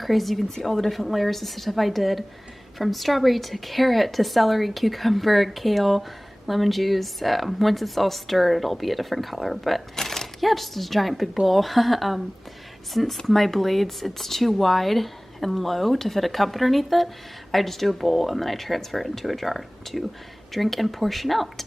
of crazy. You can see all the different layers of stuff I did, from strawberry to carrot to celery, cucumber, kale, lemon juice. Once it's all stirred, it'll be a different color, but yeah, just a giant big bowl. Since my blades, it's too wide and low to fit a cup underneath it, I just do a bowl and then I transfer it into a jar to drink and portion out.